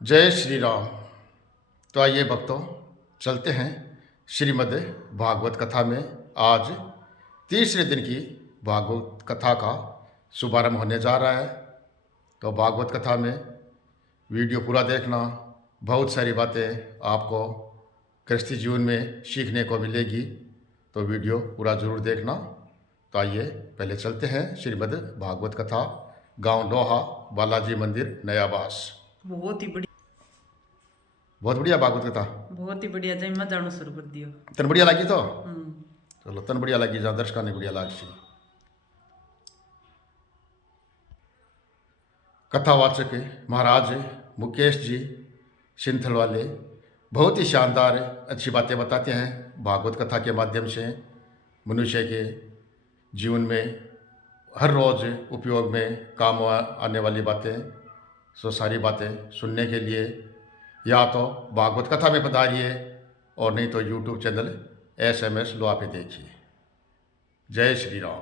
जय श्री राम। तो आइए भक्तों, चलते हैं श्रीमद् भागवत कथा में। आज तीसरे दिन की भागवत कथा का शुभारंभ होने जा रहा है। तो भागवत कथा में वीडियो पूरा देखना, बहुत सारी बातें आपको गृहस्थी जीवन में सीखने को मिलेगी। तो वीडियो पूरा ज़रूर देखना। तो आइए पहले चलते हैं श्रीमद् भागवत कथा। गांव लोहा, बालाजी मंदिर, नयाबास। बहुत बढ़िया भागवत कथा, बहुत ही बढ़िया। जय मैं जाणू शुरू कर दियो। तन बढ़िया लगी तो चलो, तन बढ़िया लगी, जहाँ दर्शका ने बढ़िया लाग सी। कथावाचक महाराज मुकेश जी सिंथल वाले बहुत ही शानदार अच्छी बातें बताते हैं। भागवत कथा के माध्यम से मनुष्य के जीवन में हर रोज़ उपयोग में काम आने वाली बातें, सो सारी बातें सुनने के लिए या तो भागवत कथा में पधारिए और नहीं तो यूट्यूब चैनल SMS लोहा पे देखिए। जय श्री राम।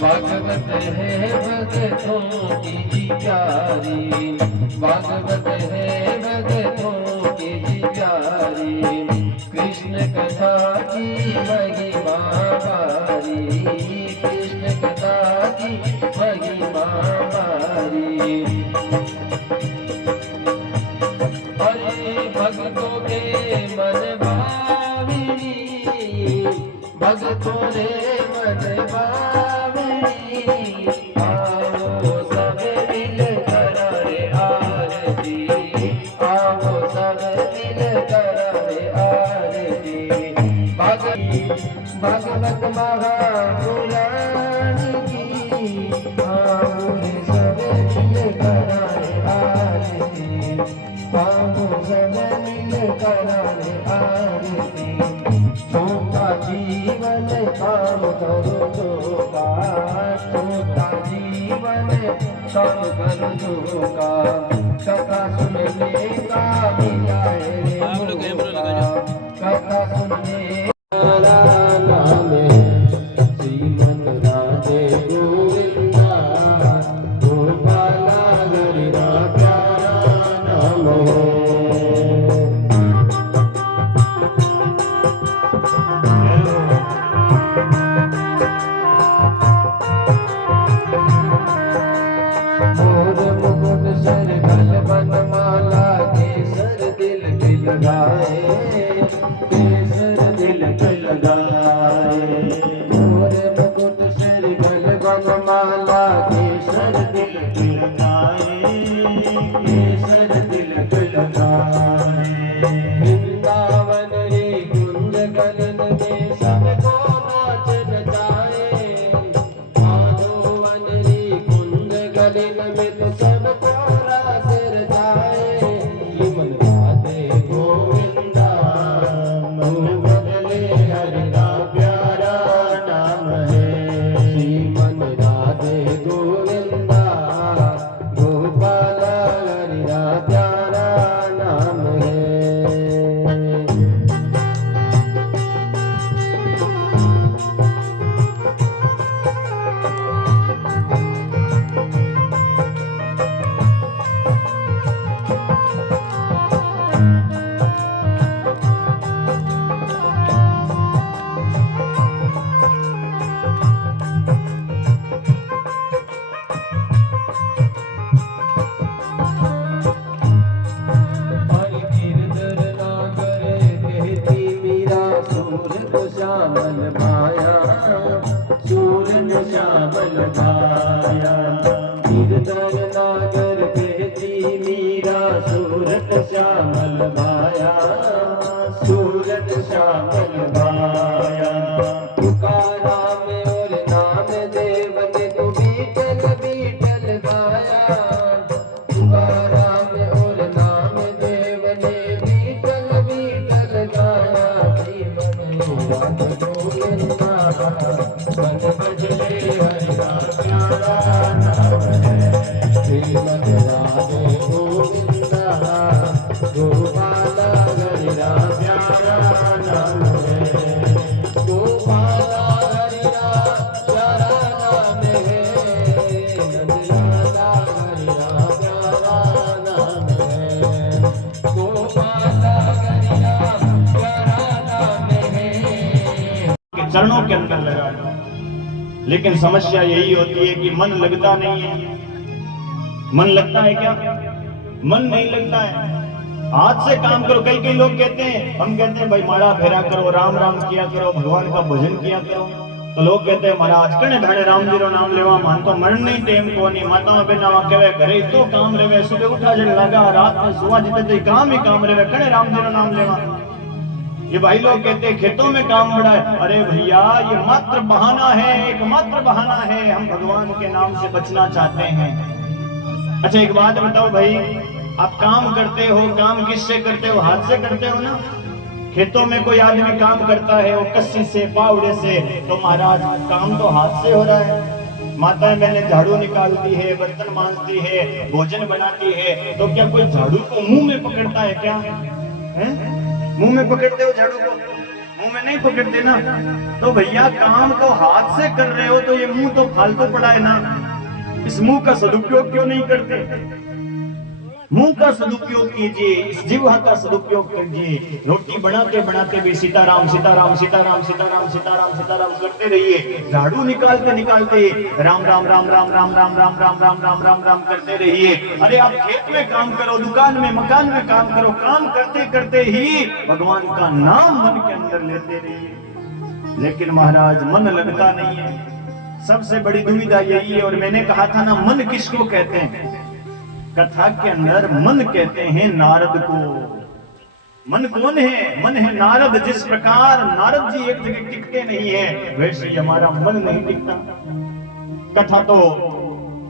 भागवत है भगतों की प्यारी, भागवत है भगतों की प्यारी। कृष्ण कथा की महिमा भारी, कृष्ण कथा की महिमा भारी। अरे भक्तों के मन भाविनी, भक्तों रे मन भाविनी। आओ सब मिल करे आरती, आओ सब मिल करे आरती। भागवत महापुराण की, आओ सब मिल करे आरती, आओ सब मिल करे आरती। छोटा जीवन काम करो जोगा, छोटा जीवन काम करो जोगा। कथा सुनने का मिला है मौका, कथा सुनने नाम श्रीमन राधे गोविंदा, गोपाला हरिरा प्यारा नाम है। केसर दिल दिल गाए, मोर मुकुट सिर गल बनमाला। केसर दिल दिल गाए, केसर दिल दिल गाए। वृंदावन रे कुंज गलन में सबको नाच नचाए, माधोवन रे कुंज गलन में तो सबको रास रचाए। जीवन राधे गोविंदा, बदले हरिदा प्यारा नाम है। श्रीमन राधे गोविंदा, गोपाला हरिदा प्यारा नाम है। सूरत श्यामल भाया सूरत श्यामल भाया गिरधर नागर भेजी मीरा सूरत श्यामल भाया सूरत श्यामल भाया पुकारा में और नाम देव ने तो बीटल बीटल गाया पुकारा में और नाम देव ने बीटल बीटल गाया राग गोविंदा मन बजले हरिया प्यारा नाम है श्रीमद राधे गोविंदा गोपाला हरिया प्यारा नाम है गोपाला हरिया प्यारा नाम है नंदलाला हरिया प्यारा नाम है गोपाला हरिया प्यारा नाम है के चरणों के अंदर लगा। लेकिन समस्या यही होती है कि मन लगता नहीं है। मन लगता है क्या? मन नहीं लगता है। हाथ से काम करो। कई कई लोग कहते हैं, हम कहते हैं भाई माला फेरा करो, राम राम किया करो, भगवान का भजन किया करो। तो लोग कहते हैं महाराज कने धाड़े राम जी रो नाम लेवा मान तो मरण नहीं टेम को नहीं माता बेना कहवे घरे तो काम रेवे सुबह उठा जड़ लगा रात में सुबह जिते काम ही काम रेवे कने राम जी रो नाम लेवा। ये भाई लोग कहते हैं खेतों में काम बड़ा है। अरे भैया ये मात्र बहाना है, एक मात्र बहाना है। हम भगवान के नाम से बचना चाहते हैं। अच्छा एक बात बताओ भाई, आप काम करते हो, काम किससे करते हो? हाथ से करते हो ना। खेतों में कोई आदमी काम करता है वो कस्सी से पावड़े से, तो महाराज काम तो हाथ से हो रहा है। माताएं मैंने झाड़ू निकालती है, बर्तन मांजती है, भोजन बनाती है, तो क्या कोई झाड़ू को मुंह में पकड़ता है क्या? है? मुंह में पकड़ते हो झाड़ू को? मुंह में नहीं पकड़ते ना। तो भैया काम तो हाथ से कर रहे हो, तो ये मुंह तो फालतू पड़ा है ना। इस मुंह का सदुपयोग क्यों नहीं करते? मुंह का सदुपयोग कीजिए, इस जिह्वा का सदुपयोग कीजिए। रोटी बनाते बनाते भी सीताराम सीताराम सीताराम सीताराम सीताराम सीताराम करते रहिए। झाड़ू निकालते निकालते राम राम राम राम राम राम राम राम राम राम राम राम करते रहिए। अरे आप खेत में काम करो, दुकान में मकान में काम करो, काम करते करते ही भगवान का नाम मन के अंदर लेते रहिए। लेकिन महाराज मन लगता नहीं है। सबसे बड़ी दुविधा यही है। और मैंने कहा था ना, मन किसको कहते हैं? कथा के अंदर मन कहते हैं नारद को। मन कौन है? मन है नारद। जिस प्रकार नारद जी एक जगह टिकते नहीं है, वैसे ही हमारा मन नहीं टिकता।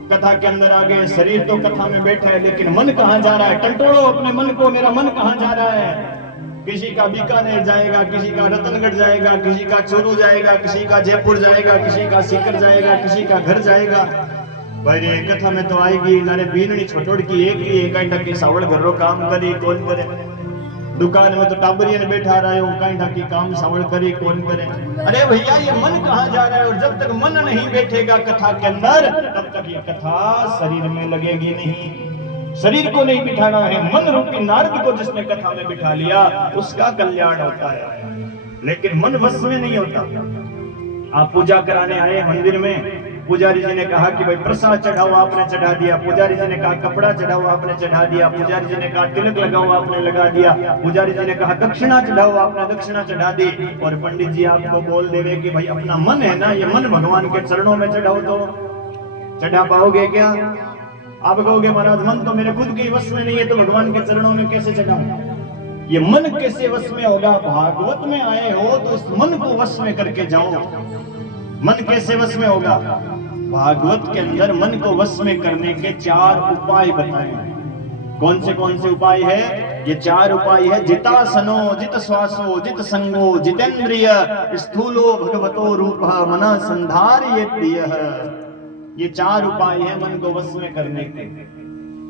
कथा के अंदर आ गए, शरीर तो कथा में बैठा है, लेकिन मन कहां जा रहा है? टंटोड़ो अपने मन को, मेरा मन कहां जा रहा है? किसी का बीकानेर जाएगा, किसी का रतनगढ़ जाएगा, किसी का चूरू जाएगा, किसी का जयपुर जाएगा, किसी का सीकर जाएगा, किसी का घर जाएगा। भाई रे कथा में तो आएगी नारे बीननी छोटोड़ की एक ही एक टकी सावड़ घरो काम करी कौन करे। दुकान में तो टाबरिया ने बैठा रहा है, वो कहीं ढकी काम सावड़ करी कौन करे। अरे भैया ये मन कहाँ जा रहा है? और जब तक मन नहीं बैठेगा कथा के अंदर, तब तक ये कथा शरीर में लगेगी नहीं। शरीर को नहीं बिठाना है। मन रूपी नारद को जिसने कथा में बिठा लिया, उसका कल्याण होता है। लेकिन मन वश में नहीं होता। आप पूजा कराने आए मंदिर में, पुजारी जी ने कहा कि भाई प्रसाद चढ़ाओ, आपने चढ़ा दिया। पुजारी जी ने कहा कपड़ा चढ़ाओ, आपने चढ़ा दिया। पुजारी जी ने कहा तिलक लगाओ, आपने लगा दिया। पुजारी जी ने कहा दक्षिणा चढ़ाओ, आपने दक्षिणा चढ़ा दी। और पंडित जी आपको बोल देवे कि भाई अपना मन है ना, ये मन भगवान के चरणों में चढ़ाओ, तो चढ़ा पाओगे क्या? आप कहोगे महाराज मन तो मेरे खुद के वश में नहीं है, तो भगवान के चरणों में कैसे चढ़ाऊं? ये मन कैसे वश में होगा? भागवत में आए हो तो इस मन को वश में करके जाओ। मन कैसे वश में होगा? भागवत के अंदर मन को वश में करने के 4 उपाय बताए। कौन से उपाय है? ये 4 उपाय है। जितासनो, जित श्वासो, जित संगो, जितेंद्रिय, स्थूलो भगवतो रूपः, मनः संधारयेत्यः। ये 4 उपाय है मन को वश में करने के।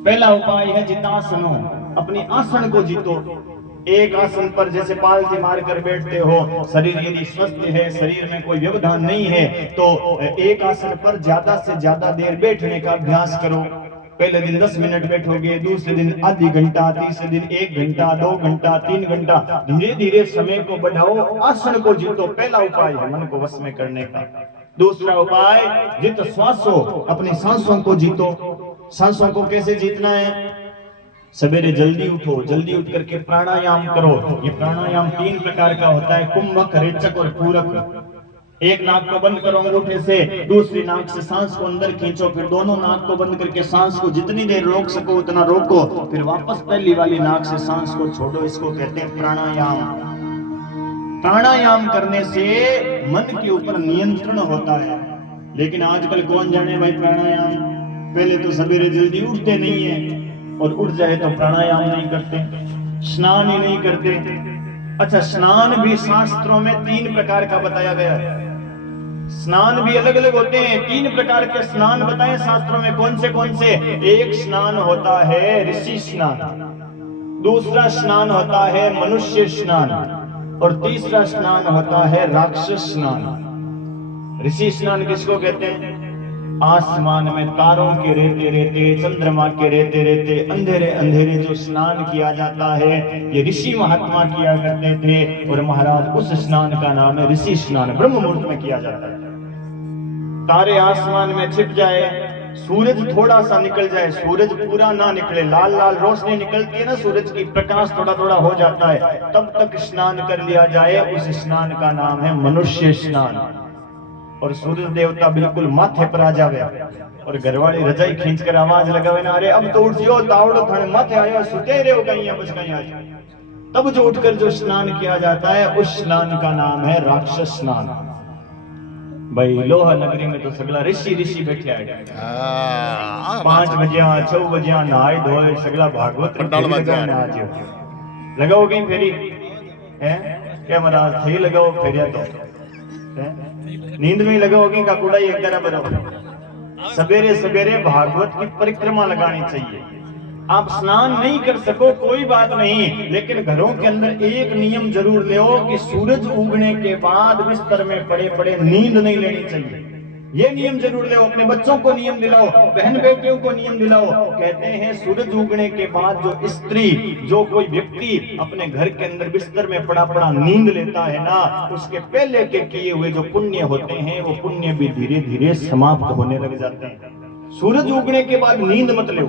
पहला उपाय है जितासनो, अपनी आसन को जीतो। एक आसन पर जैसे पालथी मार कर बैठते हो, शरीर यदि स्वस्थ है, शरीर में कोई व्यवधान नहीं है, तो एक आसन पर ज्यादा से ज्यादा देर बैठने का अभ्यास करो। पहले दिन 10 मिनट बैठोगे, दूसरे दिन आधी घंटा, तीसरे दिन 1 घंटा, 2 घंटा, 3 घंटा, धीरे धीरे समय को बढ़ाओ, आसन को जीतो। पहला उपाय है मन को वश में करने का। दूसरा उपाय जित श्वासो, अपनी सांसों को जीतो। सांसों को कैसे जीतना है? सवेरे जल्दी उठो, जल्दी उठ करके प्राणायाम करो। ये प्राणायाम 3 प्रकार का होता है, कुंभक, रेचक और पूरक। एक नाक को बंद करो अंगूठे से, दूसरी नाक से सांस को अंदर खींचो, फिर दोनों नाक को बंद करके सांस को जितनी देर रोक सको उतना रोको, फिर वापस पहली वाली नाक से सांस को छोड़ो। इसको कहते हैं प्राणायाम। प्राणायाम करने से मन के ऊपर नियंत्रण होता है। लेकिन आजकल कौन जाने भाई प्राणायाम, पहले तो सवेरे जल्दी उठते नहीं है और उठ जाए तो प्राणायाम नहीं करते, स्नान ही नहीं करते। अच्छा, स्नान भी शास्त्रों में 3 प्रकार का बताया गया है। स्नान भी अलग अलग होते हैं। 3 प्रकार के स्नान बताए शास्त्रों में। कौन से? एक स्नान होता है ऋषि स्नान, दूसरा स्नान होता है मनुष्य स्नान और तीसरा स्नान होता है राक्षस स्नान। ऋषि स्नान किसको कहते हैं? आसमान में तारों के रहते रहते, चंद्रमा के रहते रहते, अंधेरे अंधेरे जो स्नान किया जाता है, ये ऋषि महात्मा किया करते थे। और महाराज उस स्नान का नाम है ऋषि स्नान। ब्रह्म मुहूर्त में किया जाता है। तारे आसमान में छिप जाए, सूरज थोड़ा सा निकल जाए, सूरज पूरा ना निकले, लाल लाल रोशनी निकलती है ना सूरज की, प्रकाश थोड़ा थोड़ा हो जाता है, तब तक स्नान कर लिया जाए। उस स्नान का नाम है मनुष्य स्नान। और सूरज देवता बिल्कुल माथे पर आ जावे और घरवाली रजाई खींच कर आवाज लगावे ना, अरे अब तो उठ जाओ, तावड़ो थाने माथे आयो, सुते रहो कहीं बस कहीं आज। तब जो उठकर जो स्नान किया जाता है उस स्नान का नाम है राक्षस स्नान। भाई लोहा नगरी में तो सगला ऋषि बैठे आए। 5 बजे 6 बजे नहाए धोए सगला भागवत लगाओ कहीं फेरी है क्या महाराज? थे लगाओ फेरिया तो नींद में लगाओगी का कूड़ा एक तरह बनो। सवेरे सवेरे भागवत की परिक्रमा लगानी चाहिए। आप स्नान नहीं कर सको कोई बात नहीं, लेकिन घरों के अंदर एक नियम जरूर ले कि सूरज उगने के बाद बिस्तर में पड़े पड़े नींद नहीं लेनी चाहिए। ये नियम जरूर ले। अपने बच्चों को नियम दिलाओ, बहन बेटियों को नियम दिलाओ। कहते हैं सूरज उगने के बाद जो स्त्री, जो कोई व्यक्ति अपने घर के अंदर बिस्तर में पड़ा पड़ा नींद लेता है ना, उसके पहले के किए हुए जो पुण्य होते हैं वो पुण्य भी धीरे धीरे समाप्त होने लग जाते हैं। सूरज उगने के बाद नींद मत लो।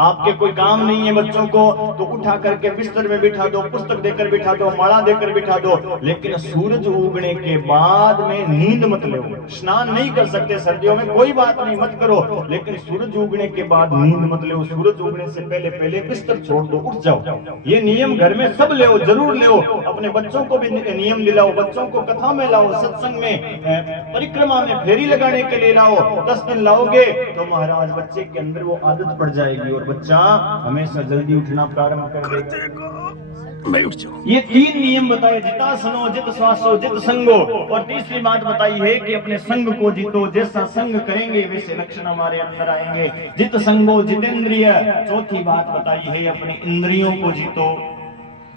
आपके कोई काम नहीं है बच्चों को तो उठा करके बिस्तर में बिठा दो, पुस्तक देकर बिठा दो, माला देकर बिठा दो, लेकिन सूरज उगने के बाद में नींद मत लो। स्नान नहीं कर सकते सर्दियों में, कोई बात नहीं, मत करो, लेकिन सूरज उगने के बाद नींद मत लो। सूरज उगने से पहले पहले बिस्तर छोड़ दो, उठ जाओ। ये नियम घर में सब ले, जरूर ले। अपने बच्चों को भी नियम दिलाओ, बच्चों को कथा में लाओ, सत्संग में, परिक्रमा में फेरी लगाने के लिए लाओ। 10 दिन लाओगे तो महाराज बच्चे के अंदर वो आदत पड़ जाएगी और बच्चा हमेशा जल्दी उठना प्रारंभ कर देगा। मैं उठ जाऊं। ये 3 नियम बताए, जितासनो, जित श्वासो, जित संगो। और तीसरी बात बताई है कि अपने संग को जीतो। जैसा संग करेंगे वैसे लक्षण हमारे अंदर आएंगे। जित संगो जितेंद्रिय। चौथी बात बताई है अपने इंद्रियों को जीतो।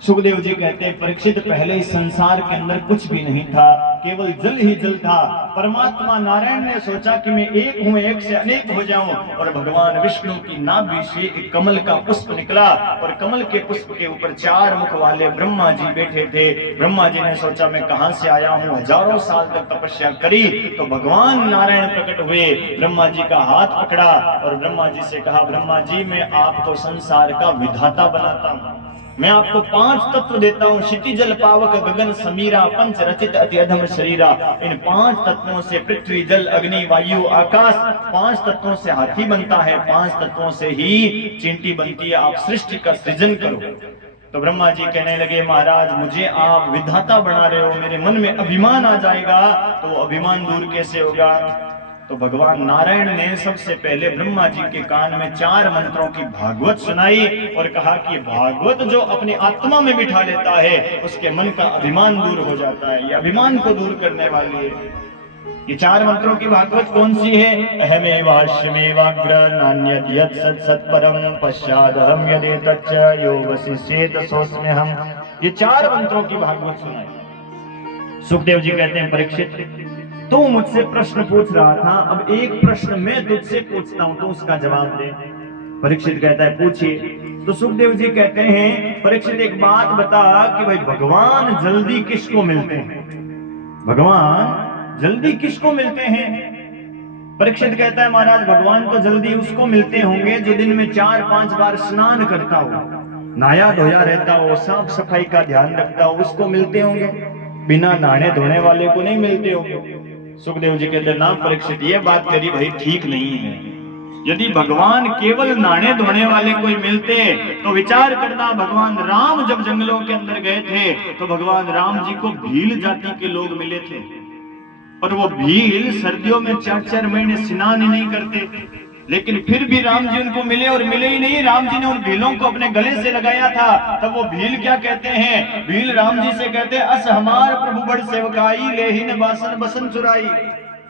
सुखदेव जी कहते हैं परीक्षित, पहले इस संसार के अंदर कुछ भी नहीं था, केवल जल ही जल था। परमात्मा नारायण ने सोचा कि मैं एक हूं, एक से अनेक हो जाऊं, और भगवान विष्णु की नाभि से एक कमल का पुष्प निकला और कमल के पुष्प के ऊपर 4 मुख वाले ब्रह्मा जी बैठे थे। ब्रह्मा जी ने सोचा मैं कहां से आया हूं, हजारों साल तक तपस्या करी तो भगवान नारायण प्रकट हुए। ब्रह्मा जी का हाथ पकड़ा और ब्रह्मा जी से कहा, ब्रह्मा जी मैं आपको संसार का विधाता बनाता हूं, मैं आपको 5 तत्व देता हूँ, क्षिति जल पावक गगन समीरा, पंच रचित अति अधम शरीरा। इन 5 तत्वों से पृथ्वी जल अग्नि वायु आकाश, 5 तत्वों से हाथी बनता है, 5 तत्वों से ही चींटी बनती है। आप सृष्टि का सृजन करो। तो ब्रह्मा जी कहने लगे महाराज मुझे आप विधाता बना रहे हो, मेरे मन में अभिमान आ जाएगा, तो अभिमान दूर कैसे होगा? तो भगवान नारायण ने सबसे पहले ब्रह्मा जी के कान में 4 मंत्रों की भागवत सुनाई और कहा कि भागवत जो अपनी आत्मा में बिठा लेता है उसके मन का अभिमान दूर हो जाता है। ये अभिमान को दूर करने वाली है। ये 4 मंत्रों की भागवत कौन सी है? अहमेवाश्यमेवाग्र नान्यत् यत् सत् सत्परम पश्चादहम यदेतच्च यो वसिष्येत सोऽस्म्यहम्। ये 4 मंत्रों की भागवत सुनाई। सुखदेव जी कहते हैं परीक्षित तू मुझसे प्रश्न पूछ रहा था, अब एक प्रश्न मैं तुझसे पूछता हूं तो उसका जवाब दे। परीक्षित कहता है पूछिए। तो सुखदेव जी कहते हैं परीक्षित एक बात बता कि भाई भगवान जल्दी किसको मिलते हैं? भगवान जल्दी किसको मिलते हैं? परीक्षित कहता है महाराज भगवान तो जल्दी उसको मिलते होंगे जो दिन में 4-5 बार स्नान करता हो, नहाया धोया रहता हो, साफ सफाई का ध्यान रखता हो, उसको मिलते होंगे। बिना नहाने धोने वाले को नहीं मिलते होंगे। सुखदेव जी कहते ना परीक्षित, ये बात तेरी भाई ठीक नहीं है। यदि भगवान केवल नहाने धोने वाले कोई मिलते तो विचार करना, भगवान राम जब जंगलों के अंदर गए थे तो भगवान राम जी को भील जाति के लोग मिले थे, और वो भील सर्दियों में 4-4 महीने स्नान ही नहीं करते, लेकिन फिर भी राम जी उनको मिले, और मिले ही नहीं, राम जी ने उन भीलों को अपने गले से लगाया था। तब वो भील क्या कहते हैं, भील राम जी से कहते हैं, अस हमार प्रभु बड़ सेवकाई लेहिन बासन बसन चुराई।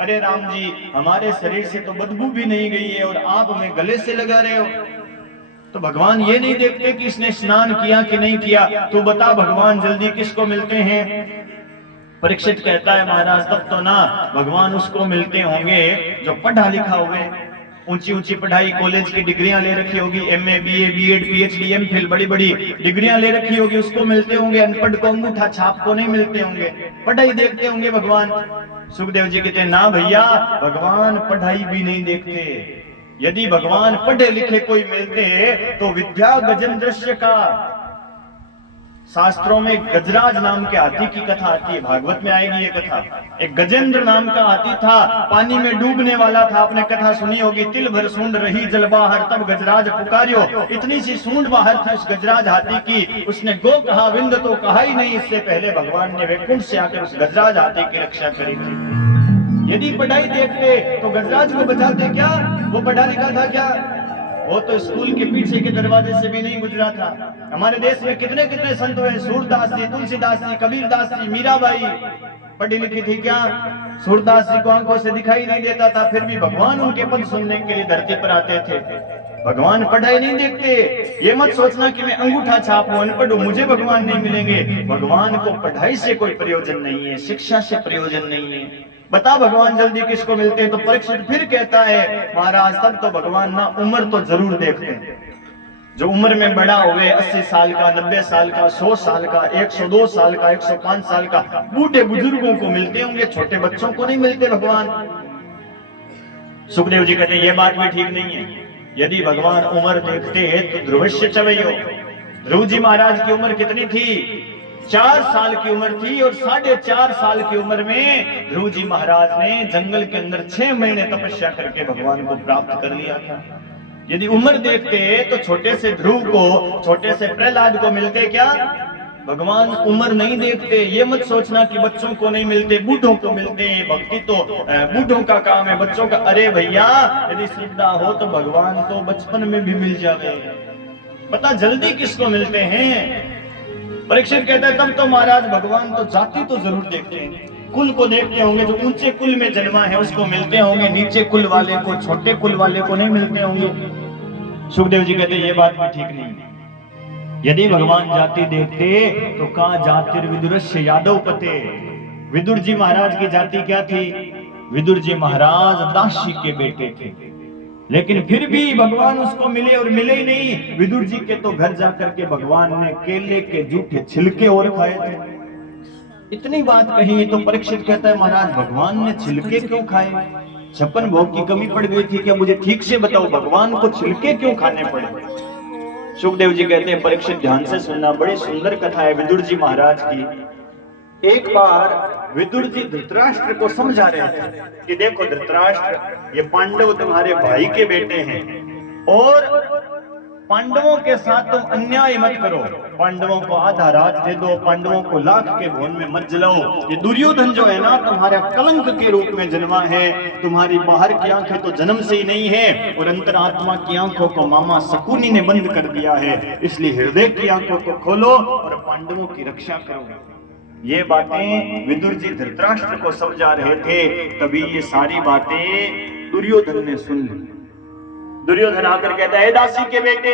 अरे राम जी, हमारे शरीर से तो बदबू भी नहीं गई है और आप हमें गले से लगा रहे हो। तो भगवान ये नहीं देखते कि इसने स्नान किया कि नहीं किया। तो बता भगवान जल्दी किसको मिलते हैं? परीक्षित कहता है महाराज तब तो ना भगवान उसको मिलते होंगे जो पढ़ा लिखा हुए, ऊंची ऊंची पढ़ाई, कॉलेज की डिग्रियां ले रखी होगी, MA, BA, BEd, PhD, MPhil, बड़ी बड़ी डिग्रियां ले रखी होगी, उसको मिलते होंगे। अनपढ़ को, अंगूठा छाप को नहीं मिलते होंगे, पढ़ाई देखते होंगे भगवान। सुखदेव जी कहते ना भैया, भगवान पढ़ाई भी नहीं देखते। यदि भगवान पढ़े लिखे कोई मिलते तो विद्या गजेंद्रस्य का, शास्त्रों में गजराज नाम के हाथी की कथा आती है, भागवत में आएगी ये कथा। एक गजेंद्र नाम का हाथी था, पानी में डूबने वाला था, आपने कथा सुनी होगी। तिल भर सूंड रही जल बाहर, तब गजराज पुकारियो। इतनी सी सूंड बाहर थी उस गजराज हाथी की, उसने गो कहा, विंद तो कहा ही नहीं। इससे पहले भगवान ने वैकुंठ से आकर उस गजराज हाथी की रक्षा करी थी। यदि पढ़ाई देखते तो गजराज को बचाते क्या? वो पढ़ा लिखा था क्या? वो तो स्कूल के पीछे के दरवाजे से भी नहीं गुजरा था। हमारे देश में कितने कितने संत हुए, सूरदास जी, तुलसीदास जी, कबीरदास जी, मीराबाई पढ़ी लिखी थी क्या? सूरदास जी को आंखों से दिखाई नहीं देता था, फिर भी भगवान उनके पद सुनने के लिए धरती पर आते थे। भगवान पढ़ाई नहीं देखते। ये मत सोचना कि मैं अंगूठा छाप हूं, अनपढ़ हूं, मुझे भगवान नहीं मिलेंगे। भगवान को पढ़ाई से कोई प्रयोजन नहीं है, शिक्षा से प्रयोजन नहीं है। बता भगवान जल्दी किसको मिलते हैं? तो परीक्षित फिर कहता है महाराज तब तो भगवान ना उम्र तो जरूर देखते हैं। जो उम्र में बड़ा हुए, 80 साल का, 90 साल का, 100 साल का, 102 साल का, 105 साल का, बूढ़े बुजुर्गों को मिलते होंगे, छोटे बच्चों को नहीं मिलते भगवान। सुखदेव जी कहते ये बात भी ठीक नहीं है। यदि भगवान उम्र देखते तो ध्रुवस्य चवैयो। ध्रुव जी महाराज की उम्र कितनी थी? 4 साल की उम्र थी, और 4.5 साल की उम्र में ध्रुव जी महाराज ने जंगल के अंदर 6 महीने तपस्या करके भगवान को प्राप्त कर लिया था। यदि उम्र देखते तो छोटे से ध्रुव को, छोटे से प्रहलाद को मिलते क्या? भगवान उम्र नहीं देखते। ये मत सोचना कि बच्चों को नहीं मिलते, बूढ़ों को मिलते हैं। भक्ति तो बूढ़ों का काम है, बच्चों का। अरे भैया, यदि श्रद्धा हो तो भगवान तो बचपन में भी मिल जावे। पता जल्दी किसको मिलते हैं? परीक्षित कहता है तब तो महाराज भगवान तो जाति तो जरूर देखते हैं, कुल को देखते होंगे। जो ऊंचे कुल में जन्मा है उसको मिलते होंगे, नीचे कुल वाले को, छोटे कुल वाले को नहीं मिलते होंगे। सुखदेव जी कहते ये बात भी ठीक नहीं है। यदि भगवान जाति देखते तो कहा जातिर्विदुरस्य यादव पते। विदुर जी महाराज की जाति क्या थी? विदुर जी महाराज दासी के बेटे थे, लेकिन फिर भी भगवान उसको मिले, और मिले ही नहीं। विदुर जी के तो घर जाकर के भगवान ने केले के जूठे छिलके और खाए थे। इतनी बात कही तो परीक्षित कहता है महाराज भगवान ने छिलके क्यों खाए? 56 भोग की कमी पड़ गई थी क्या? मुझे ठीक से बताओ, भगवान को छिलके क्यों खाने पड़े? सुखदेव जी कहते हैं परीक्षित ध्यान से सुनना, बड़ी सुंदर कथा है विदुर जी महाराज की। एक बार विदुर जी धृतराष्ट्र को समझा रहे थे कि देखो धृतराष्ट्र, ये पांडव तुम्हारे भाई के बेटे हैं, और पांडवों के साथ तुम अन्याय मत करो। पांडवों को आधा राज दे दो, पांडवों को लाख के भवन में मत जलाओ। ये दुर्योधन जो है ना, तुम्हारा कलंक के रूप में जन्मा है। तुम्हारी बाहर की आंखें तो जन्म से ही नहीं है, और अंतरात्मा की आंखों को मामा शकुनी ने बंद कर दिया है। इसलिए हृदय की आंखों को खोलो और पांडवों की रक्षा करो। ये बातें विदुर जी धृतराष्ट्र को समझा रहे थे। तभी ये सारी बातें दुर्योधन ने सुन ली। दुर्योधन आकर कहता है दासी के बेटे,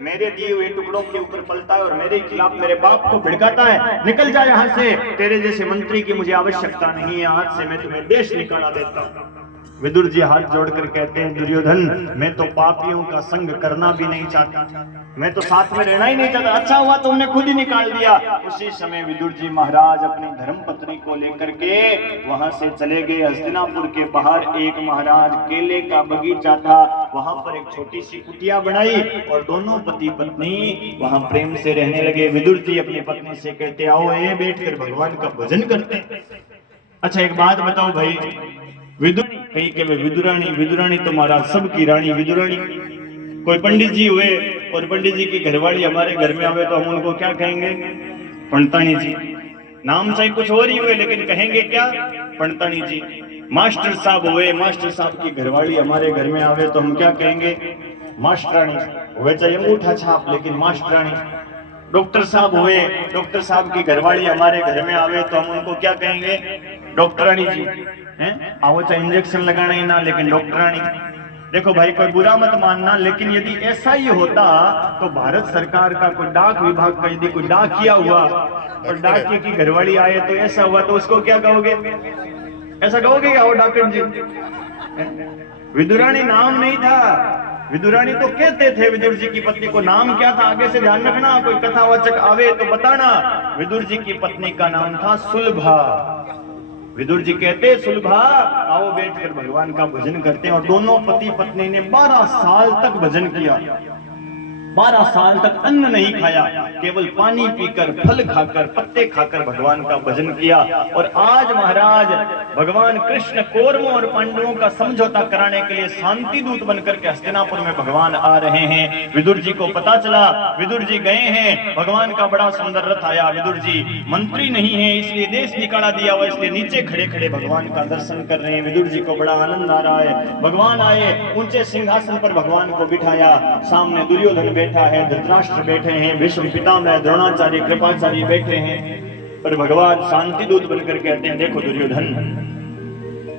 मेरे दिए हुए टुकड़ों के ऊपर पलता है और मेरे खिलाफ मेरे बाप को भिड़काता है। निकल जा यहाँ से, तेरे जैसे मंत्री की मुझे आवश्यकता नहीं है। आज से मैं तुम्हें देश निकाला देता हूँ। विदुर जी हाथ जोड़कर कहते हैं दुर्योधन मैं तो पापियों का संग करना भी नहीं चाहता, मैं तो साथ में रहना ही नहीं चाहता, अच्छा हुआ तुमने खुद ही निकाल दिया। उसी समय विदुर जी महाराज अपनी धर्म पत्नी को लेकर के वहां से चले गए। हस्तिनापुर के बाहर एक महाराज केले का बगीचा था, वहां पर एक छोटी सी कुटिया बनाई और दोनों पति पत्नी वहां प्रेम से रहने लगे। विदुर जी अपनी पत्नी से कहते आओ ये बैठकर भगवान का भजन करते हैं। अच्छा एक बात बताओ भाई, विदुर कहीं के विदुरानी, विदुरानी तो महाराज सबकी रानी विदुरानी। कोई पंडित जी हुए और पंडित जी की घरवाली हमारे घर में आवे तो हम उनको क्या कहेंगे? पंडितानी जी। नाम चाहे कुछ और ही हुए लेकिन कहेंगे क्या? पंडितानी जी। मास्टर साहब हुए, मास्टर साहब की घरवाली हमारे घर में आवे तो हम क्या कहेंगे? मास्टरानी। हुए चाहे अंगूठा छाप लेकिन मास्टरानी। डॉक्टर साहब हुए, डॉक्टर साहब की घरवाली हमारे घर में आवे तो हम उनको क्या कहेंगे? डॉक्टरानी जी। हैं आओ चाहे इंजेक्शन लगाना ही ना लेकिन डॉक्टरानी। देखो भाई कोई बुरा मत मानना, लेकिन यदि ऐसा ही होता तो भारत सरकार का कोई डाक विभाग का यदि कोई डाकिया हुआ और डाकिये की घरवाली आए तो ऐसा हुआ तो उसको क्या कहोगे? ऐसा कहोगे क्या? वो डॉक्टर जी। विदुरानी नाम नहीं था, विदुरानी तो कहते थे। विदुर जी की पत्नी को नाम क्या था आगे से ध्यान रखना, कोई कथावाचक आवे तो बताना। विदुर जी की पत्नी का नाम था सुलभा। विदुर जी कहते सुलभा आओ बैठकर भगवान का भजन करते हैं। और दोनों पति पत्नी ने 12 साल तक भजन किया, 12 साल तक अन्न नहीं खाया, केवल पानी पीकर फल खाकर पत्ते खाकर भगवान का भजन किया। और आज महाराज भगवान कृष्ण कौरवों और पांडवों का समझौता कराने के लिए शांति दूत बनकर के हस्तिनापुर में भगवान आ रहे हैं। विदुर जी को पता चला, विदुर जी गए हैं, भगवान का बड़ा सुंदर रथ आया। विदुर जी मंत्री नहीं है इसलिए देश निकाला दिया हुआ, इसलिए नीचे खड़े खड़े भगवान का दर्शन कर रहे हैं। विदुर जी को बड़ा आनंद आ रहा है। भगवान आए, ऊंचे सिंहासन पर भगवान को बिठाया, सामने दुर्योधन बैठा है, धृतराष्ट्र बैठे हैं, भीष्म पितामह द्रोणाचार्य कृपाचार्य बैठे हैं। पर भगवान शांति दूत बनकर कहते हैं देखो दुर्योधन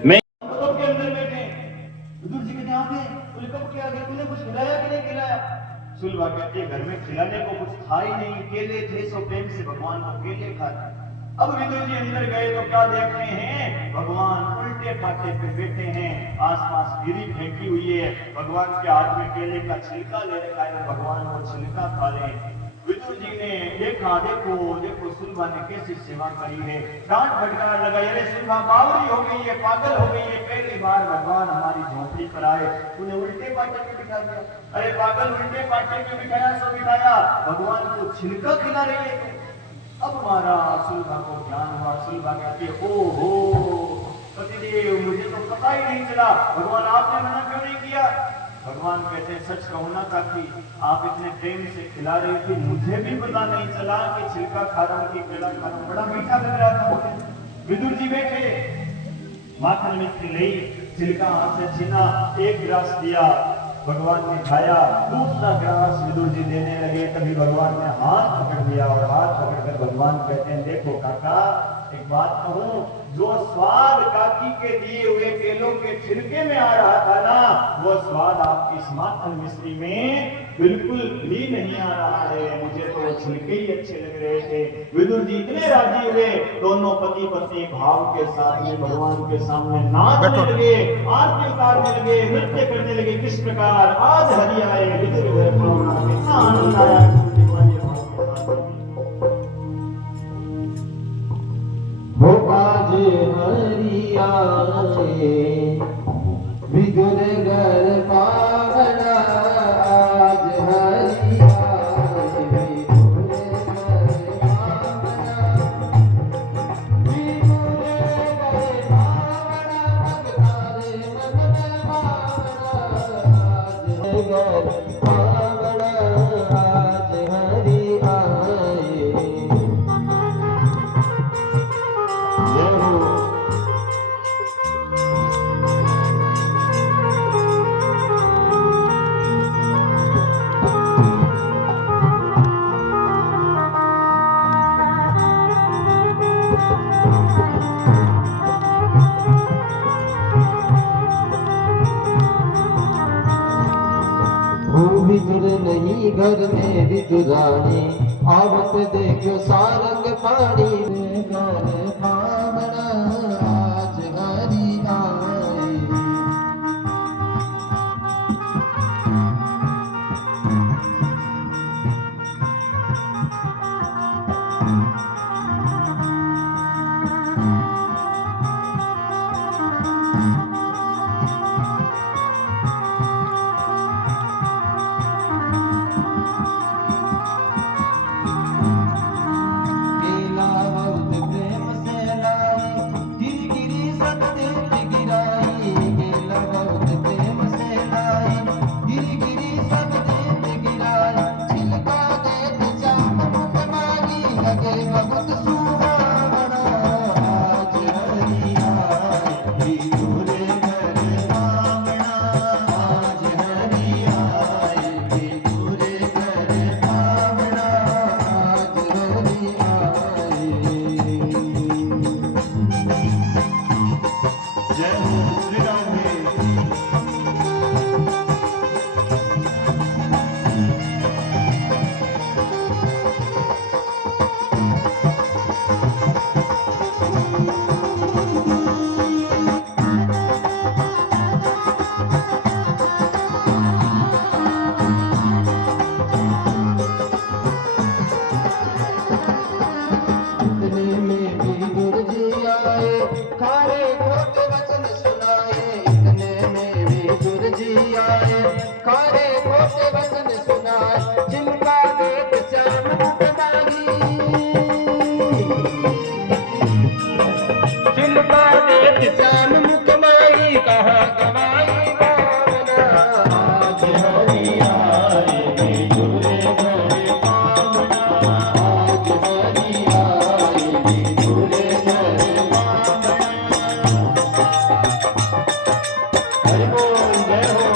मैं के अंदर बैठे। विदुर जी कहते आगे तूने कब क्या आगे तूने कुछ खिलाया कि नहीं खिलाया? सुलभा कहती है घर में खिलाने को कुछ था ही नहीं, केले थे सो प्रेम से भगवान को केले खाते। अब विदुर जी अंदर गए तो क्या देखते हैं? भगवान उल्टे पाटे पे बैठे हैं, आसपास गिरी फेंकी हुई है, भगवान के हाथ में केले का छिलका ले रखा है, भगवान वो छिलका खा रहे हैं। विदुर जी ने देखा देखो देखो सुलभा ने कैसी सेवा करी है, डांट फटकार लगाई, अरे सुलभा बावरी हो गई है, पागल हो गई है, पहली बार भगवान हमारी झोपड़ी पर आए तूने उल्टे पाटे पे बिठा दिया। अरे पागल उल्टे पाटे पे बिठाया सो बिठाया, भगवान को छिलका खिला रही है। अब हमारा सुलभा को ज्ञान हुआ। सुलभा कहती है ओहो पतिदेव मुझे तो पता ही नहीं चला, भगवान आपने मना क्यों नहीं किया? भगवान कहते हैं सच कहो ना काकी, आप इतने प्रेम से खिला रही थी, मुझे भी पता नहीं चला कि छिलका खा रहा हूं कि केला खा रहा हूं, बड़ा मीठा लग रहा था। विदुर जी बैठे, माखन मिश्री ली, छिलका हाथ से छीना, एक गिलास दिया, भगवान ने खाया, दूसरा गिलास विदुर जी देने लगे। तभी भगवान ने हाथ पकड़ दिया और हाथ पकड़कर भगवान कहते हैं देखो काका एक बात कहूं, जो स्वाद काकी के दिए हुए केलों के छिलके में आ रहा था ना, वो स्वाद आपकी इस माखन मिश्री में बिल्कुल भी नहीं आ रहा है, मुझे तो वो छिलके ही अच्छे लग रहे थे। विदुर जी इतने राजी हुए, दोनों पति पत्नी भाव के साथ में भगवान के सामने नाचने लगे, आरती उतारने लगे, नृत्य करने लगे। किस प्रकार आज हरि आए विदुर घर पावना, कितना आनंद आया। हो आज हरि आए विदुर घर पावना, आज हरि आए विदुर घर पावना, विदुर घर पावना, भगतारे मन पावना, आज घर पावना, आज हरि आए। विदुर नहीं घर में विदुरानी, आवत देखो सारंग पानी, घर पावना, आज हरि आए केला बहुत प्रेम से लाई गिरी गिरी सब देख गिराई केला बहुत प्रेम से लाई गिरी गिरी सब देख गिराई छिलका देख श्याम मुख मारी लगे बहुत सुहावना आज हरि आए दूरे घर बावना आज हरि आए दूरे घर बावना आज हरि आए जय हो श्री राम जी। इतने में भी गुरुजी आए खारे खोटे वचन सुनाए इतने में भी गुरुजी आए खारे खोटे वचन सुनाए जिनका वेद श्याम मुख माही जिनका वेद श्याम मुख माही कहा गवाई भावना आज हरि आए दूरे घर पावना आज हरि आए दूरे घर पावना हरि बोल जय हो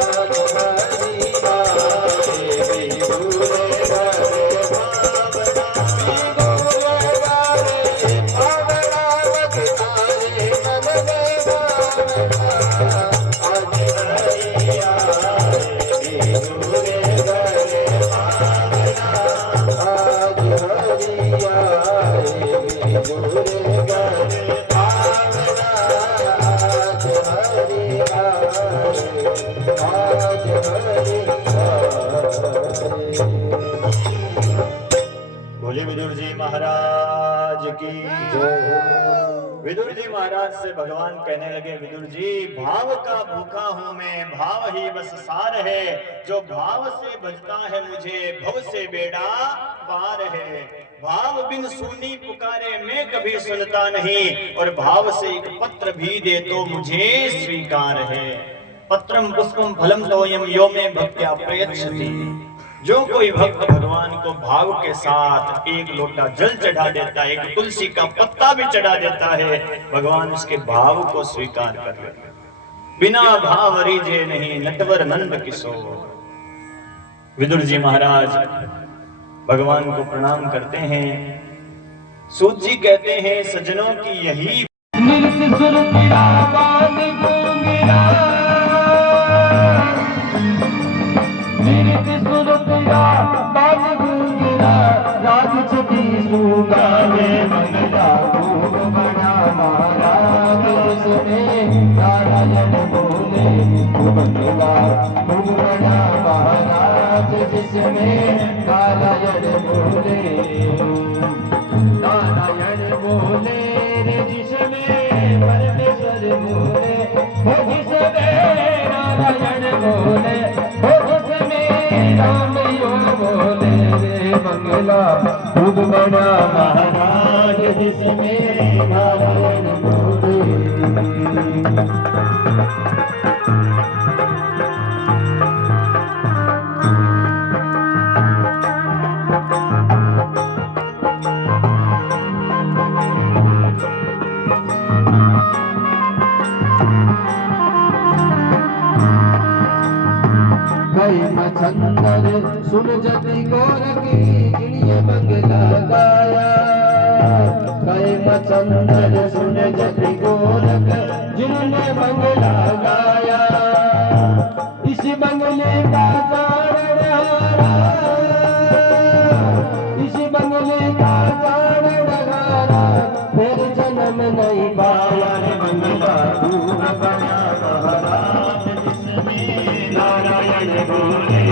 हरि बोले विदुर जी महाराज की विदुर जी महाराज से भगवान कहने लगे, विदुर जी भाव का भूखा हूं मैं, भाव ही बस सार है, जो भाव से बजता है मुझे भव से बेड़ा पार है। भाव बिन सुनी पुकारे मैं कभी सुनता नहीं, और भाव से एक पत्र भी दे तो मुझे स्वीकार है। पत्रम पुष्पम फलम तोयम यो में भक्त्या प्रयच्छति। जो कोई भक्त भगवान को भाव के साथ एक लोटा जल चढ़ा देता है, एक तुलसी का पत्ता भी चढ़ा देता है, भगवान उसके भाव को स्वीकार कर लेते हैं। बिना भाव रीझे नहीं नटवर नंद किशोर। विदुर जी महाराज भगवान को प्रणाम करते हैं। सूत जी कहते हैं, सज्जनों की यही नारायण बोले जिसमें नारायण बोले, नारायण बोले रे जिसमें परमेश्वर बोले, हो जिसमें नारायण बोले, हो जिसमें राम यो बोले रे मंगला खूब बड़ा महाराज जिसमें नारायण बोले। मचंदर सुन जति गोरखी जिन्हें मंगला गाया, गए मचंदर सुन जति गोरख जिन्होंने मंगला गाया। इस मंगले का जान इस मंगले का जान फिर जन्म नहीं पाया। मंगला दूर बना महाराज जिसमें नारायण बोले,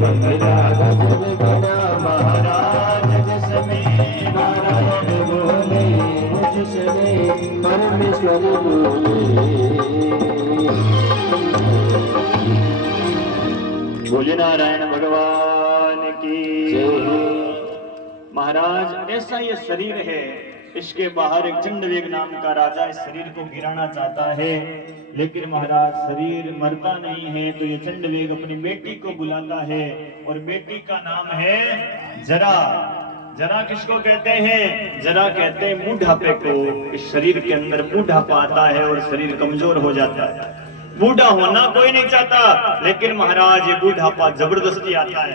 मंगला गजब बना महाराज जिसमें नारायण बोले, जिसमें परमेश्वर बोले। बोले नारायण भगवान की। महाराज ऐसा ये शरीर है, इसके बाहर एक चंडवेग नाम का राजा इस शरीर को गिराना चाहता है, लेकिन महाराज शरीर मरता नहीं है। तो ये चंडवेग अपनी बेटी को बुलाता है, और बेटी का नाम है जरा। जरा किसको कहते हैं? जरा कहते हैं बूढ़ापे को। इस शरीर के अंदर बूढ़ापा आता है और शरीर कमजोर हो जाता है। बूढ़ा होना कोई नहीं चाहता, लेकिन महाराज ये बूढ़ापा जबरदस्ती आता है,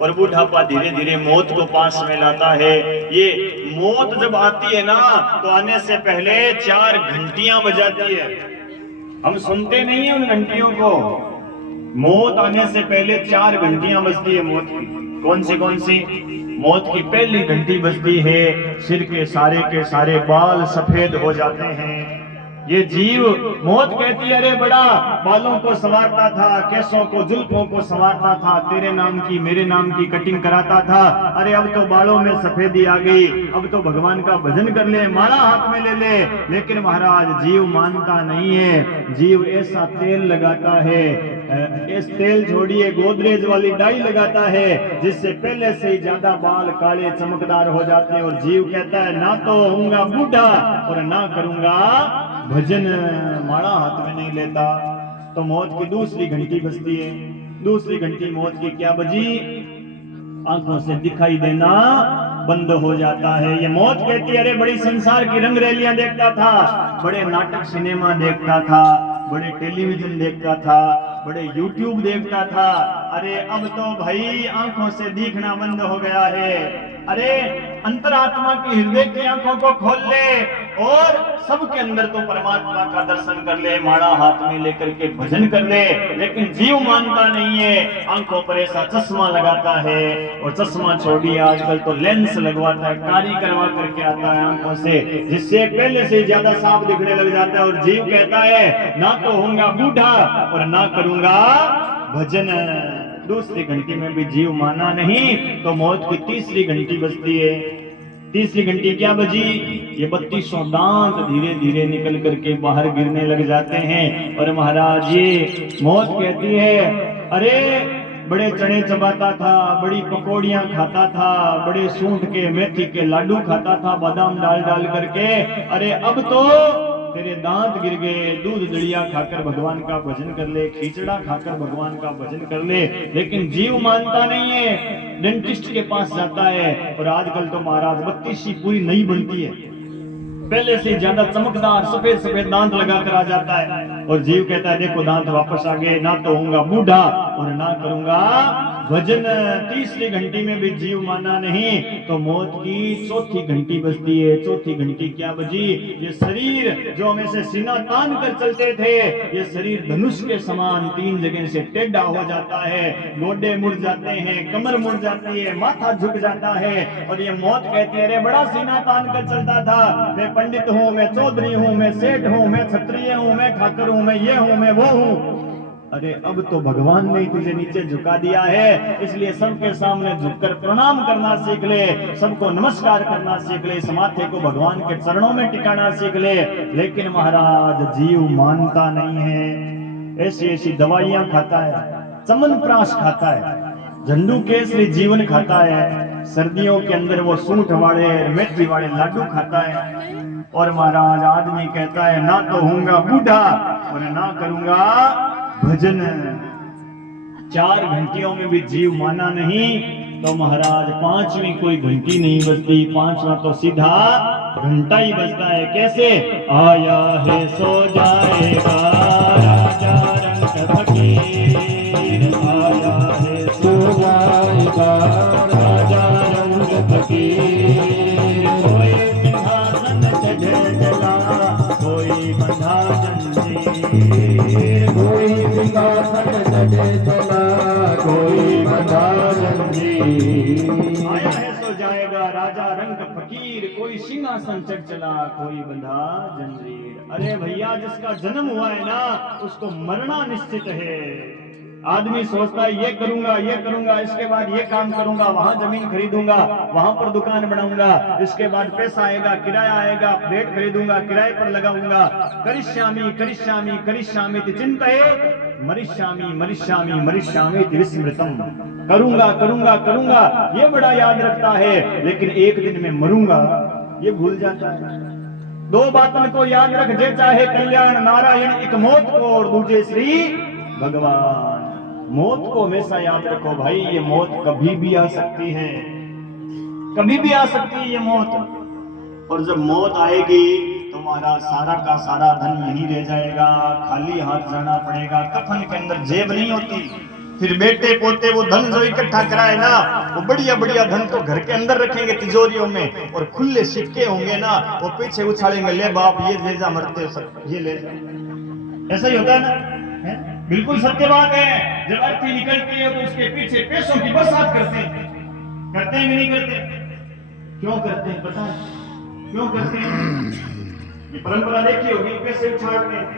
और बूढ़ापा धीरे धीरे मौत को पास में लाता है। ये मौत जब आती है ना, तो आने से पहले 4 घंटियां बजाती है। हम सुनते नहीं है उन घंटियों को। मौत आने से पहले 4 घंटियां बजती है मौत की। कौन सी? मौत की पहली घंटी बजती है, सिर के सारे बाल सफेद हो जाते हैं। ये जीव मौत कहती है, अरे बड़ा बालों को संवारता था, केसों को जुल्फों को संवारता था, तेरे नाम की मेरे नाम की कटिंग कराता था, अरे अब तो बालों में सफेदी आ गई, अब तो भगवान का भजन कर ले, माला हाथ में ले ले। लेकिन महाराज जीव मानता नहीं है। जीव ऐसा तेल लगाता है, इस तेल छोड़िए गोदरेज वाली डाई लगाता है, जिससे पहले से ही ज्यादा बाल काले चमकदार हो जाते हैं। और जीव कहता है, ना तो होऊंगा बूढ़ा और ना करूंगा भजन, माला हाथ में नहीं लेता। तो मौत की दूसरी घंटी बजती है। दूसरी घंटी मौत की क्या बजी? आंखों से दिखाई देना बंद हो जाता है। ये मौत कहती है, अरे बड़ी संसार की रंगरैलियां देखता था, बड़े नाटक सिनेमा देखता था, बड़े टेलीविजन देखता था, बड़े यूट्यूब देखता था, अरे अब तो भाई आंखों से दिखना बंद हो गया है। अरे अंतरात्मा की हृदय की आंखों को खोल ले और सबके अंदर तो परमात्मा का दर्शन कर ले, माला हाथ में लेकर के भजन कर ले। लेकिन जीव मानता नहीं है, आंखों पर ऐसा चश्मा लगाता है, और चश्मा छोड़िए आजकल तो लेंस लगवाता है, कारी करवा करके आता है आंखों से, जिससे पहले से ज्यादा साफ दिखने लग जाता है। और जीव कहता है, ना तो होऊंगा बूढ़ा और ना करूंगा भजन। दूसरी घंटी में भी जीव माना नहीं तो मौत की तीसरी घंटी बजती है। तीसरी घंटी क्या बजी? ये 32 दांत धीरे धीरे निकल करके बाहर गिरने लग जाते हैं। और महाराज ये मौत कहती है, अरे बड़े चने चबाता था, बड़ी पकौड़ियां खाता था, बड़े सूंठ के मेथी के लाडू खाता था बादाम डाल डाल करके, अरे अब तो तेरे दांत गिर गए, दूध दलिया खाकर भगवान का भजन कर ले, खिचड़ा खाकर भगवान का भजन कर ले। लेकिन जीव मानता नहीं है, डेंटिस्ट के पास जाता है। और आजकल तो महाराज 32 पूरी नहीं बनती है, पहले से ज्यादा चमकदार सफेद सफेद दांत लगाकर आ जाता है। और जीव कहता है देखो दांत वापस आ गए, ना तो होऊंगा बूढ़ा और ना करूंगा भजन। तीसरी घंटी में भी जीव माना नहीं तो मौत की चौथी घंटी बजती है। चौथी घंटी क्या बजी? ये शरीर जो हमें से सीना तान कर चलते थे, ये शरीर धनुष के समान 3 जगह से टेढ़ा हो जाता है, गोडे मुड़ जाते हैं, कमर मुड़ जाती है, माथा झुक जाता है। और ये मौत कहती है अरे बड़ा सीना तान कर चलता था, मैं पंडित हूँ, मैं चौधरी हूँ, मैं सेठ हूँ, मैं क्षत्रिय हूँ, मैं ठाकुर हूँ, मैं ये हूँ, मैं वो हूँ। अरे अब तो भगवान ने तुझे नीचे झुका दिया है, इसलिए सबके सामने झुककर प्रणाम करना सीख ले, सबको नमस्कार करना सीख ले, इस माथे को भगवान के चरणों में टिकाना सीख ले। लेकिन महाराज जीव मानता नहीं है, ऐसी ऐसी दवाइयां खाता है, चमनप्राश खाता है, झंडू केसरी जीवन खाता है, सर्दियों के अंदर वो सूंठ वाले मेथी वाले लाडू खाता है। और महाराज आदमी कहता है ना तो होऊंगा बूढ़ा और ना करूंगा भजन। 4 घंटियों में भी जीव माना नहीं तो महाराज 5वीं कोई घंटी नहीं बजती, 5वां तो सीधा घंटा ही बजता है। कैसे? आया है सो जाएगा राजा रंग फकीर, आया है सो जाएगा राजा रंग फकीर, कोई सिंहासन चढ़े चला, कोई बंधा जंजीर, कोई सिंहासन चढ़े चला, कोई बंधा जंजीर। आया है सो जाएगा राजा रंग फकीर, कोई सिंहासन चढ़ चला, कोई बंधा जंजीर। अरे भैया जिसका जन्म हुआ है ना उसको मरना निश्चित है। आदमी सोचता है ये करूंगा, इसके बाद ये काम करूंगा, वहां जमीन खरीदूंगा, वहां पर दुकान बनाऊंगा, इसके बाद पैसा आएगा, किराया आएगा, फ्लैट खरीदूंगा, किराए पर लगाऊंगा, करिष्यामि करिष्यामि करिष्यामि चिंतये मरिष्यामि मरिष्यामि मरिष्यामि विस्मृतम। करूंगा करूंगा करूंगा ये बड़ा याद रखता है, लेकिन एक दिन में मरूंगा ये भूल जाता है। 2 बातों को याद रख दे, चाहे कल्याण नारायण, एक मौत को और दूसरे श्री भगवान। मौत को हमेशा याद रखो भाई, ये मौत कभी भी आ सकती है, कभी भी आ सकती है ये मौत। और जब मौत आएगी तुम्हारा सारा का सारा धन यहीं रह जाएगा, खाली हाथ जाना पड़ेगा। कफन के अंदर जेब नहीं होती, फिर बेटे पोते वो धन जो इकट्ठा कराए ना, वो बढ़िया बढ़िया धन तो घर के अंदर रखेंगे तिजोरियों में, और खुले सिक्के होंगे ना वो पीछे उछालेंगे, ले बाप ये ले जा, मरते हो सब ये ले जा। ऐसा ही होता है ना, है? बिल्कुल सत्य बात है। जब अर्थी निकलती है तो उसके पीछे पैसों की बरसात करते हैं कि नहीं करते? क्यों करते हैं पता है? क्यों करते हैं? ये परंपरा देखी होगी, पैसे उछालते हैं।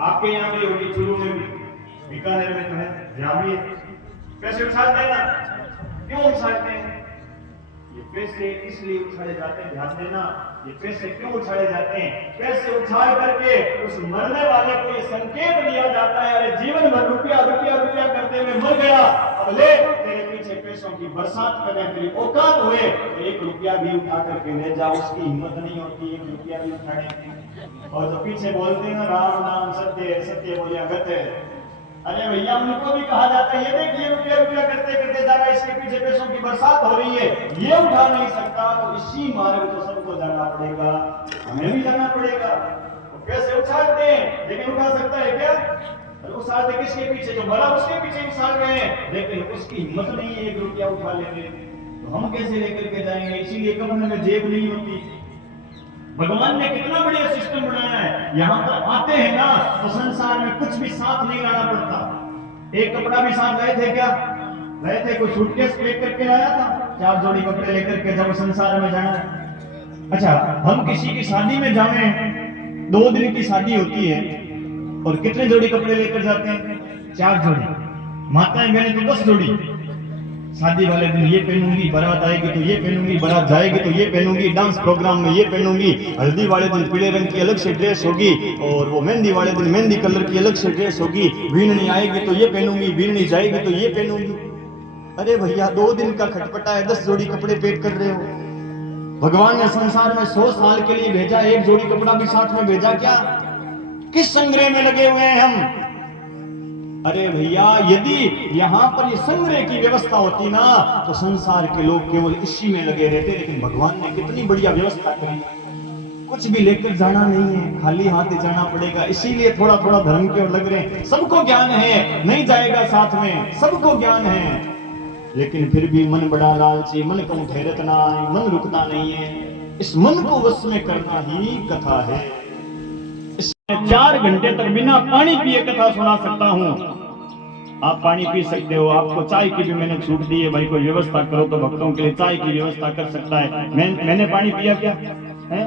आपके यहाँ भी होगी, चूरू में भी, बीकानेर में तो है, यहाँ भी है। पैसे उछालते हैं ना, क्यों उछालते हैं? ये पैसे इसलिए उछाले जाते हैं, ध्यान देना, ये पैसे क्यों उछाले जाते हैं? पैसे उछाल करके उस मरने वाले को ये संकेत दिया जाता है, अरे जीवन भर रुपया रुपया रुपया करते हुए मर गया, अब ले तेरे पीछे पैसों की बरसात करने के लिए औकात हुए, 1 रुपया भी उठा करके ले जा। उसकी हिम्मत नहीं होती 1 रुपया भी उठाने की। और जो पीछे बोलते हैं राम नाम सत्य है, सत्य बोलिया गत है, अरे भैया उनको भी कहा जाता है ये देखिए रुपया रुपया करते करते जा रहा है, इसके पीछे पैसों की बरसात हो रही है, ये उठा नहीं सकता, तो इसी मार्ग तो सबको जाना पड़ेगा, हमें भी जाना पड़ेगा। तो पैसे उछालते हैं लेकिन उठा सकता है क्या? उछालते किसके पीछे? जो मरा उसके पीछे उछाल रहे हैं, लेकिन उसकी हिम्मत नहीं है 1 रुपया उठा लेंगे, तो हम कैसे लेकर के जाएंगे? इसीलिए कफन में जेब नहीं होती। भगवान ने कितना बढ़िया सिस्टम बनाया है, यहाँ पर आते हैं ना तो संसार में कुछ भी साथ नहीं लाना पड़ता। एक कपड़ा भी साथ लाए थे क्या? लाए थे? कोई सूटकेस पैक करके लाया था? 4 जोड़ी कपड़े लेकर के जब संसार में जाना है। अच्छा, हम किसी की शादी में जाए, 2 दिन की शादी होती है और कितने जोड़ी कपड़े लेकर जाते हैं? 4 जोड़ी, माताएं बहनें तो 10 जोड़ी। शादी वाले दिन ये पहनूंगी, बारात आएगी तो ये पहनूंगी, बारात जाएगी तो ये पहनूंगी, डांस प्रोग्राम में ये पहनूंगी, हल्दी वाले दिन पीले रंग की अलग से ड्रेस होगी, और वो मेहंदी वाले दिन मेहंदी कलर की अलग से ड्रेस होगी, बीननी आएगी तो ये पहनूंगी, बीननी जाएगी तो ये पहनूंगी। अरे भैया 2 दिन का खटपटा है, 10 जोड़ी कपड़े पैक कर रहे हो। भगवान ने संसार में 100 साल के लिए भेजा, 1 जोड़ी कपड़ा भी साथ में भेजा क्या? किस संग्रह में लगे हुए हैं हम? अरे भैया यदि यहाँ पर ये संग्रह की व्यवस्था होती ना तो संसार के लोग केवल इसी में लगे रहते, लेकिन भगवान ने कितनी बढ़िया व्यवस्था करी। कुछ भी लेकर जाना नहीं है, खाली हाथ ही जाना पड़ेगा, इसीलिए थोड़ा थोड़ा धर्म की ओर लग रहे हैं। सबको ज्ञान है, नहीं जाएगा साथ में, सबको ज्ञान है, लेकिन फिर भी मन बड़ा लालची, मन को ठहरत ना आए, मन रुकता नहीं है। इस मन को वश में करना ही कथा है। इसमें 4 घंटे तक बिना पानी पिए कथा सुना सकता हूँ। आप पानी पी सकते हो, आपको चाय की भी मैंने छूट दी है, भाई कोई व्यवस्था करो तो भक्तों के लिए चाय की व्यवस्था कर सकता है। मैंने पानी पिया क्या है?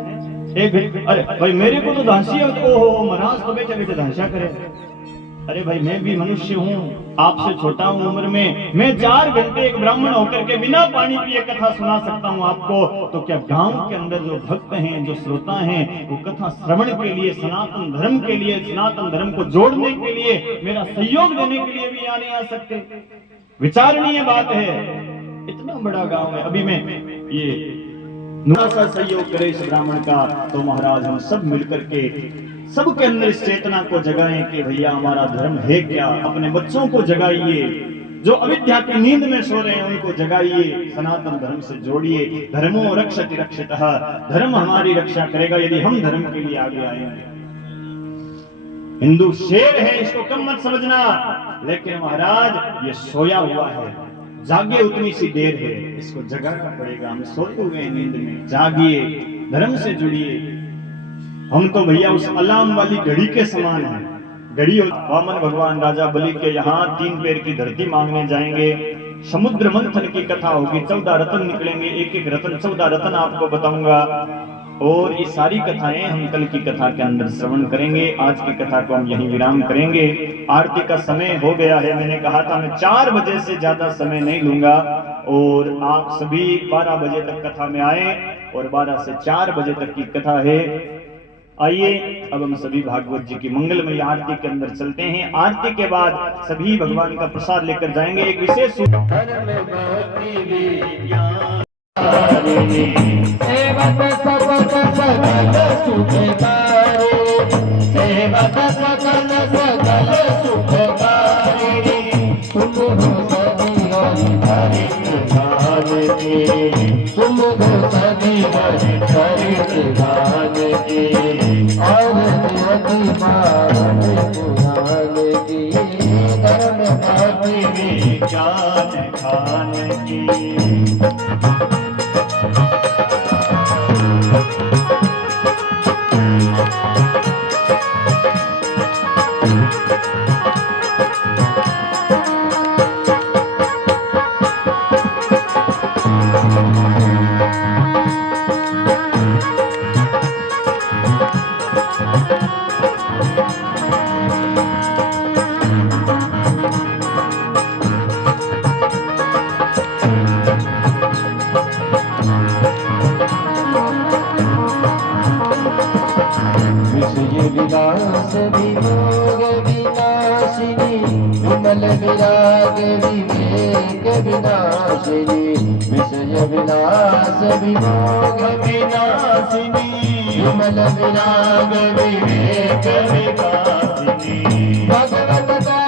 अरे भाई मेरे को तो धांसिया, ओहो महाराज तो बैठे बैठे धांसिया करे। अरे भाई मैं भी मनुष्य हूँ, आपसे छोटा हूँ उम्र में, मैं 4 घंटे एक ब्राह्मण होकर के बिना पानी पिए कथा सुना सकता हूँ आपको। तो क्या गांव के अंदर जो भक्त हैं, जो श्रोता हैं, वो कथा श्रवण के लिए, सनातन धर्म के लिए, सनातन धर्म को जोड़ने के लिए, मेरा सहयोग देने के लिए भी यहाँ नहीं आ सकते? विचारणीय बात है। इतना बड़ा गाँव है, अभी मैं ये सा सहयोग करे इस ब्राह्मण का, तो महाराज हम सब मिलकर के सबके अंदर इस चेतना को जगाएं कि भैया हमारा धर्म है क्या। अपने बच्चों को जगाइए, जो अविद्या की नींद में सो रहे हैं उनको जगाइए, सनातन धर्म से जोड़िए। धर्मो रक्षति रक्षितः, धर्म हमारी रक्षा करेगा यदि हम धर्म के लिए आगे आएंगे। हिंदू शेर है, इसको कम मत समझना, लेकिन महाराज ये सोया हुआ है, जागे उतनी सी देर है, इसको जगाना पड़ेगा। हम सोए हुए हैं नींद में, जागिए, धर्म से जुड़िए। हम तो भैया उस अलार्म वाली घड़ी के समान हैं। घड़ी वामन भगवान राजा बलि के यहाँ 3 पैर की धरती मांगने जाएंगे, समुद्र मंथन की कथा होगी, 14 रत्न निकलेंगे, एक एक रत्न 14 रत्न आपको बताऊंगा। और ये सारी कथाएं हम कल की कथा के अंदर श्रवण करेंगे। आज की कथा को हम यहीं विराम करेंगे। आरती का समय हो गया है, मैंने कहा था मैं 4 बजे से ज्यादा समय नहीं लूंगा, और आप सभी 12 बजे तक कथा में आए, और 12 से 4 बजे तक की कथा है। आइए अब हम सभी भागवत जी की मंगलमय आरती के अंदर चलते हैं। आरती के बाद सभी भगवान का प्रसाद लेकर जाएंगे। एक विशेष विलास विभोग विनाशिनी, विमल विराग विवेक विनाशिनी, विषय विलास विभोग विनाशिनी, विमल विराग विवेक विनाशिनी, भगवत